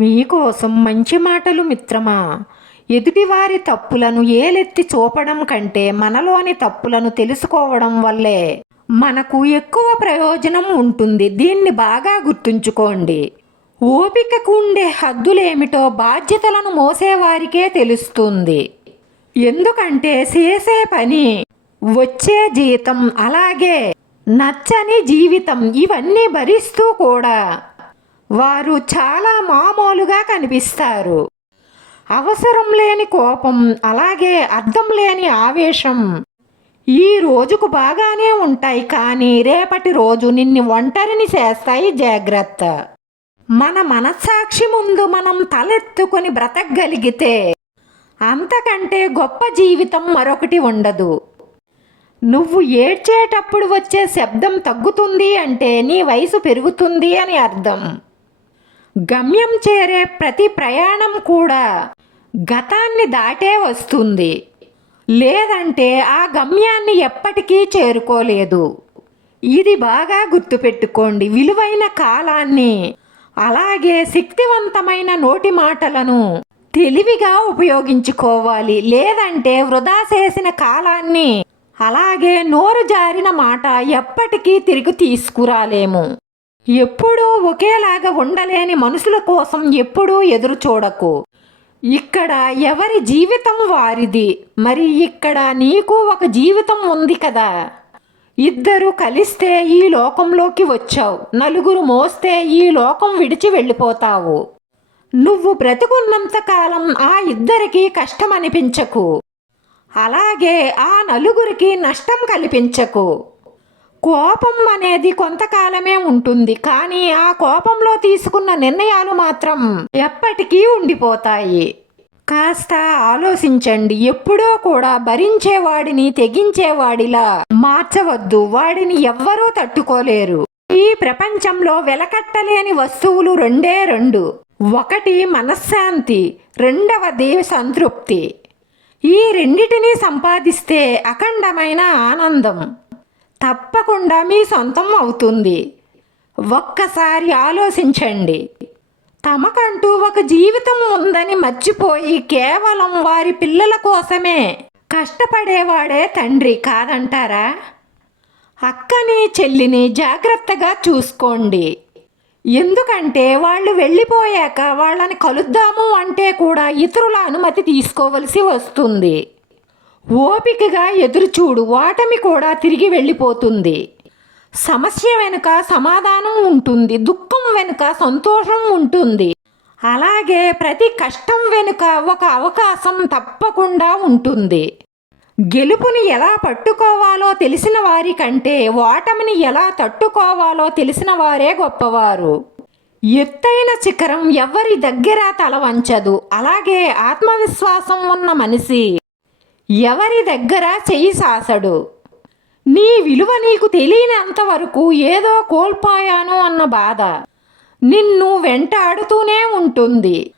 మీకోసం మంచి మాటలు మిత్రమా? ఎదుటివారి తప్పులను ఏలెత్తి చూపడం కంటే మనలోని తప్పులను తెలుసుకోవడం వల్లే మనకు ఎక్కువ ప్రయోజనం ఉంటుంది. దీన్ని బాగా గుర్తుంచుకోండి. ఓపికకు ఉండే హద్దులేమిటో బాధ్యతలను మోసేవారికే తెలుస్తుంది. ఎందుకంటే చేసే పని వచ్చే జీతం అలాగే నచ్చని జీవితం ఇవన్నీ భరిస్తూ కూడా వారు చాలా మామూలుగా కనిపిస్తారు. అవసరం లేని కోపం అలాగే అర్థం లేని ఆవేశం ఈ రోజుకు బాగానే ఉంటాయి కానీ రేపటి రోజు నిన్ను ఒంటరిని చేస్తాయి జాగ్రత్త. మన మనస్సాక్షి ముందు మనం తలెత్తుకొని బ్రతకగలిగితే అంతకంటే గొప్ప జీవితం మరొకటి ఉండదు. నువ్వు ఏడ్చేటప్పుడు వచ్చే శబ్దం తగ్గుతుంది అంటే నీ వయసు పెరుగుతుంది అని అర్థం. గమ్యం చేరే ప్రతి ప్రయాణం కూడా గతాన్ని దాటే వస్తుంది. లేదంటే ఆ గమ్యాన్ని ఎప్పటికీ చేరుకోలేదు. ఇది బాగా గుర్తుపెట్టుకోండి. విలువైన కాలాన్ని అలాగే శక్తివంతమైన నోటి మాటలను తెలివిగా ఉపయోగించుకోవాలి. లేదంటే వృధా చేసిన కాలాన్ని అలాగే నోరు జారిన మాట ఎప్పటికీ తిరిగి తీసుకురాలేము. ఎప్పుడూ ఒకేలాగా ఉండలేని మనుషుల కోసం ఎప్పుడూ ఎదురు చూడకు. ఇక్కడ ఎవరి జీవితం వారిది మరి ఇక్కడ నీకు ఒక జీవితం ఉంది కదా. ఇద్దరు కలిస్తే ఈ లోకంలోకి వచ్చావు నలుగురు మోస్తే ఈ లోకం విడిచి వెళ్ళిపోతావు. నువ్వు బ్రతుకున్నంతకాలం ఆ ఇద్దరికి కష్టం అనిపించకు అలాగే ఆ నలుగురికి నష్టం కల్పించకు. కోపం అనేది కొంతకాలమే ఉంటుంది కానీ ఆ కోపంలో తీసుకున్న నిర్ణయాలు మాత్రం ఎప్పటికీ ఉండిపోతాయి. కాస్త ఆలోచించండి ఎప్పుడో కూడా భరించేవాడిని తెగించేవాడిలా మార్చవద్దు వాడిని ఎవ్వరూ తట్టుకోలేరు. ఈ ప్రపంచంలో వెలకట్టలేని వస్తువులు రెండే రెండు ఒకటి మనశ్శాంతి రెండవది సంతృప్తి. ఈ రెండిటిని సంపాదిస్తే అఖండమైన ఆనందం. తప్పకుండా మీ సొంతం అవుతుంది. ఒక్కసారి ఆలోచించండి. తమకంటూ ఒక జీవితం ఉందని మర్చిపోయి కేవలం వారి పిల్లల కోసమే కష్టపడేవాడే తండ్రి కాదంటారా? అక్కని చెల్లిని జాగ్రత్తగా చూసుకోండి. ఎందుకంటే వాళ్ళు వెళ్ళిపోయాక వాళ్ళని కలుద్దాము అంటే కూడా ఇతరుల అనుమతి తీసుకోవలసి వస్తుంది. ఓపికగా ఎదురుచూడు ఓటమి కూడా తిరిగి వెళ్ళిపోతుంది. సమస్య వెనుక సమాధానం ఉంటుంది దుఃఖం వెనుక సంతోషం ఉంటుంది. అలాగే ప్రతి కష్టం వెనుక ఒక అవకాశం తప్పకుండా ఉంటుంది. గెలుపుని ఎలా పట్టుకోవాలో తెలిసిన వారి కంటే ఓటమిని ఎలా తట్టుకోవాలో తెలిసిన వారే గొప్పవారు. ఎత్తైన శిఖరం ఎవరి దగ్గర తల వంచదు అలాగే ఆత్మవిశ్వాసం ఉన్న మనిషి ఎవరి దగ్గర చెయ్యి సాసడు? నీ విలువ నీకు తెలియనంత వరకు ఏదో కోల్పోయాను అన్న బాధ నిన్ను వెంటాడుతూనే ఉంటుంది.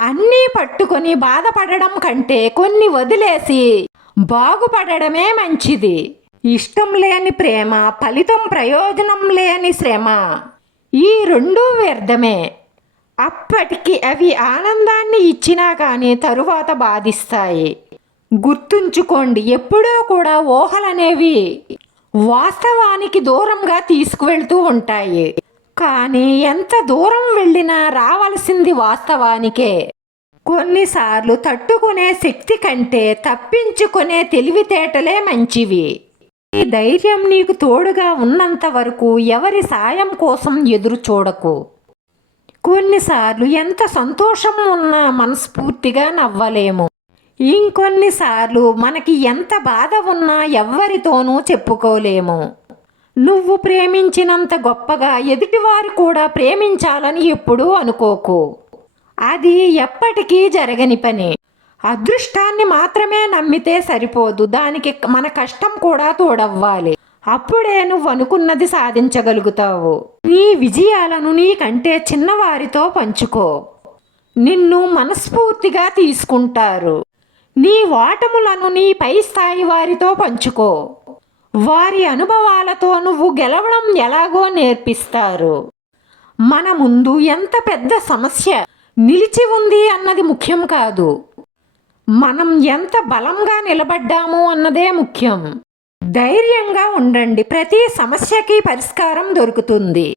అన్నీ పట్టుకొని బాధపడడం కంటే కొన్ని వదిలేసి బాగుపడడమే మంచిది. ఇష్టం లేని ప్రేమ ఫలితం ప్రయోజనం లేని శ్రమ ఈ రెండూ వ్యర్థమే. అప్పటికి అవి ఆనందాన్ని ఇచ్చినా కానీ తరువాత బాధిస్తాయి. గుర్తుంచుకోండి ఎప్పుడూ కూడా ఊహలనేవి వాస్తవానికి దూరంగా తీసుకువెళ్తూ ఉంటాయి. కానీ ఎంత దూరం వెళ్ళినా రావలసింది వాస్తవానికే. కొన్నిసార్లు తట్టుకునే శక్తి కంటే తప్పించుకునే తెలివితేటలే మంచివి. ఈ ధైర్యం నీకు తోడుగా ఉన్నంత వరకు ఎవరి సాయం కోసం ఎదురు చూడకు. కొన్నిసార్లు ఎంత సంతోషం ఉన్నా మనస్ఫూర్తిగా నవ్వలేము. ఇంకొన్నిసార్లు మనకి ఎంత బాధ ఉన్నా ఎవ్వరితోనూ చెప్పుకోలేము. నువ్వు ప్రేమించినంత గొప్పగా ఎదుటివారు కూడా ప్రేమించాలని ఎప్పుడూ అనుకోకు. అది ఎప్పటికీ జరగని పని. అదృష్టాన్ని మాత్రమే నమ్మితే సరిపోదు. దానికి మన కష్టం కూడా తోడవ్వాలి. అప్పుడే నువ్వు అనుకున్నది సాధించగలుగుతావు. నీ విజయాలను నీకంటే చిన్నవారితో పంచుకో. నిన్ను మనస్ఫూర్తిగా తీసుకుంటారు. నీ ఓటములను నీ పై స్థాయి వారితో పంచుకో. వారి అనుభవాలతో నువ్వు గెలవడం ఎలాగో నేర్పిస్తారు. మన ముందు ఎంత పెద్ద సమస్య నిలిచి ఉంది అన్నది ముఖ్యం కాదు. మనం ఎంత బలంగా నిలబడ్డాము అన్నదే ముఖ్యం. ధైర్యంగా ఉండండి. ప్రతి సమస్యకి పరిష్కారం దొరుకుతుంది.